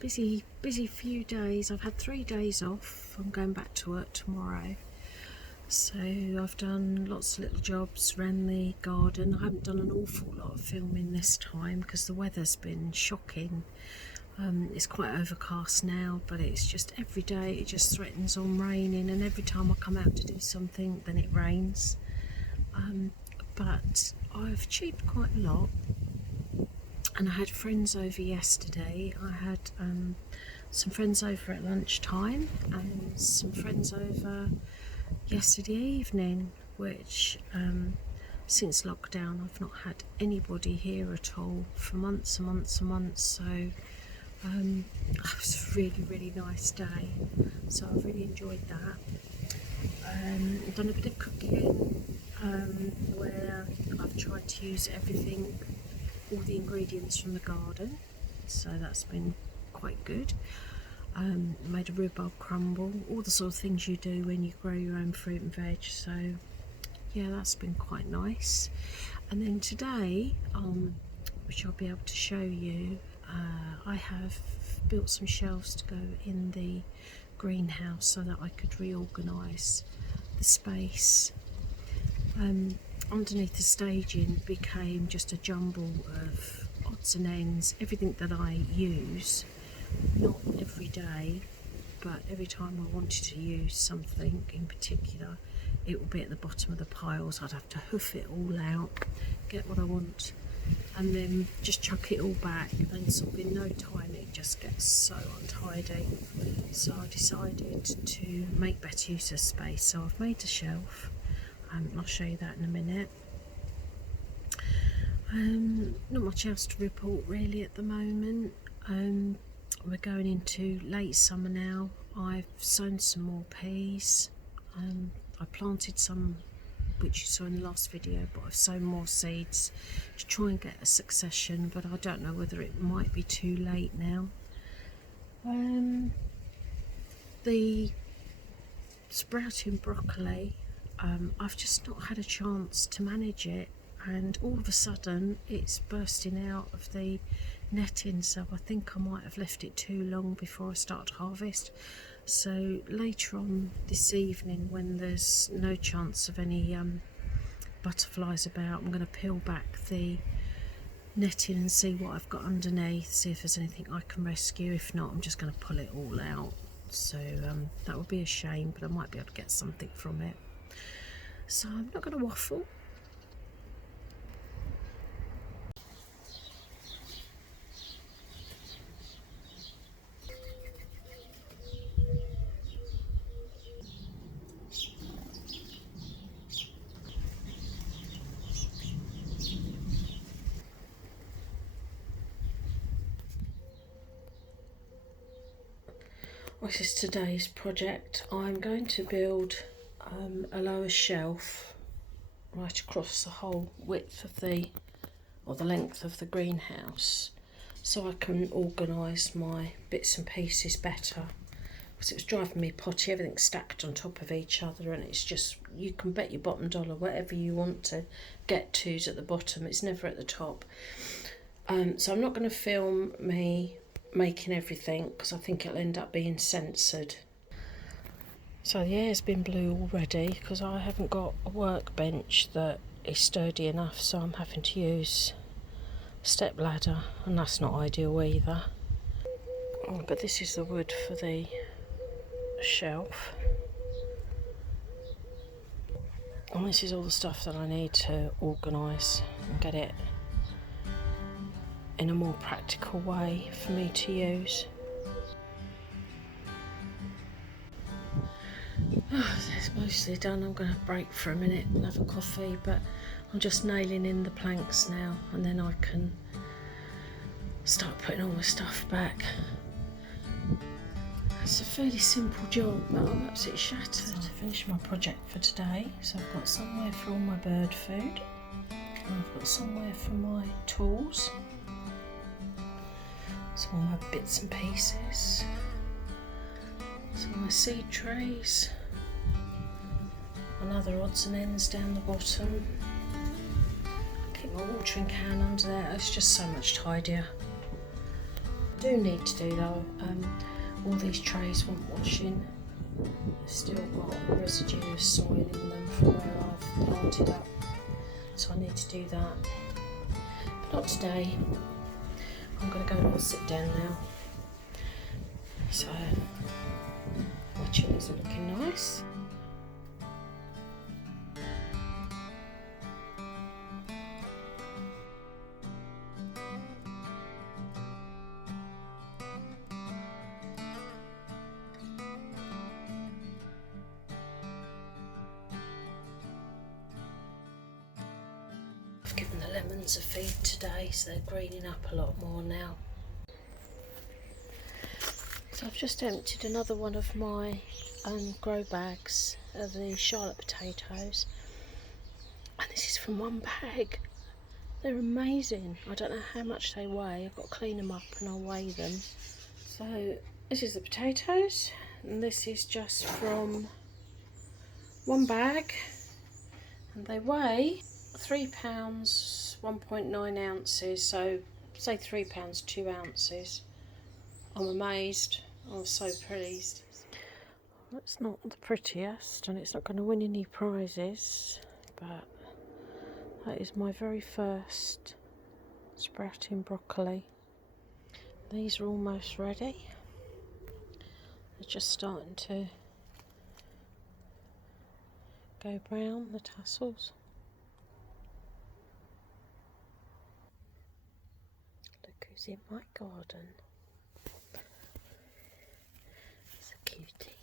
busy few days. I've had 3 days off. I'm going back to work tomorrow. So I've done lots of little jobs around the garden. I haven't done an awful lot of filming this time because the weather's been shocking. It's quite overcast now, but it's just every day it just threatens on raining, and every time I come out to do something then it rains. But I've achieved quite a lot, and I had friends over yesterday. I had some friends over at lunchtime and some friends over yesterday evening, which since lockdown I've not had anybody here at all for months and months and months. So it was a really nice day, so I've really enjoyed that. I've done a bit of cooking where I've tried to use everything, all the ingredients from the garden, so that's been quite good. Made a rhubarb crumble, all the sort of things you do when you grow your own fruit and veg, so yeah, that's been quite nice. And then today, which I'll be able to show you, I have built some shelves to go in the greenhouse so that I could reorganise the space. Underneath the staging became just a jumble of odds and ends, everything that I use, not every day, but every time I wanted to use something in particular, it will be at the bottom of the piles. I'd have to hoof it all out, get what I want, and then just chuck it all back, and sort of in no time it just gets so untidy. So I decided to make better use of space, so I've made a shelf. I'll show you that in a minute. Not much else to report really at the moment. We're going into late summer now. I've sown some more peas. I planted some which you saw in the last video, but I've sown more seeds to try and get a succession, but I don't know whether it might be too late now. The sprouting broccoli, I've just not had a chance to manage it, and all of a sudden it's bursting out of the netting, so I think I might have left it too long before I start harvest. So later on this evening, when there's no chance of any butterflies about, I'm going to peel back the netting and see what I've got underneath, see if there's anything I can rescue. If not, I'm just going to pull it all out. So that would be a shame, but I might be able to get something from it. So I'm not going to waffle. This is today's project. I'm going to build a lower shelf right across the whole width of the length of the greenhouse, so I can organise my bits and pieces better, because it was driving me potty, everything's stacked on top of each other, and it's just, you can bet your bottom dollar whatever you want to get to's at the bottom, it's never at the top. So I'm not going to film me making everything because I think it'll end up being censored. So the air's been blue already because I haven't got a workbench that is sturdy enough, so I'm having to use a step ladder, and that's not ideal either. But this is the wood for the shelf, and this is all the stuff that I need to organise and get it in a more practical way for me to use. It's mostly done. I'm going to break for a minute and have a coffee, but I'm just nailing in the planks now, and then I can start putting all my stuff back. It's a fairly simple job, but I'm absolutely shattered. So I finished my project for today, so I've got somewhere for all my bird food, and I've got somewhere for my tools, some of my bits and pieces, some of my seed trays, and other odds and ends down the bottom. Keep my watering can under there, it's just so much tidier. do need to do though, all these trays want washing. They've still got residue of soil in them from where I've planted up, so I need to do that. But not today. I'm going to go and sit down now. So my chilies are looking nice. I've given the lemons a feed today, so they're greening up a lot more now. So I've just emptied another one of my grow bags of the Charlotte potatoes, and this is from one bag. They're amazing. I don't know how much they weigh. I've got to clean them up and I'll weigh them. So this is the potatoes, and this is just from one bag, and they weigh £3, 1.9 ounces, so say £3, 2 ounces. I'm amazed. I'm so pleased. That's not the prettiest, and it's not going to win any prizes, but that is my very first sprouting broccoli. These are almost ready. They're just starting to go brown, the tassels. Look who's in my garden. It's a cutie.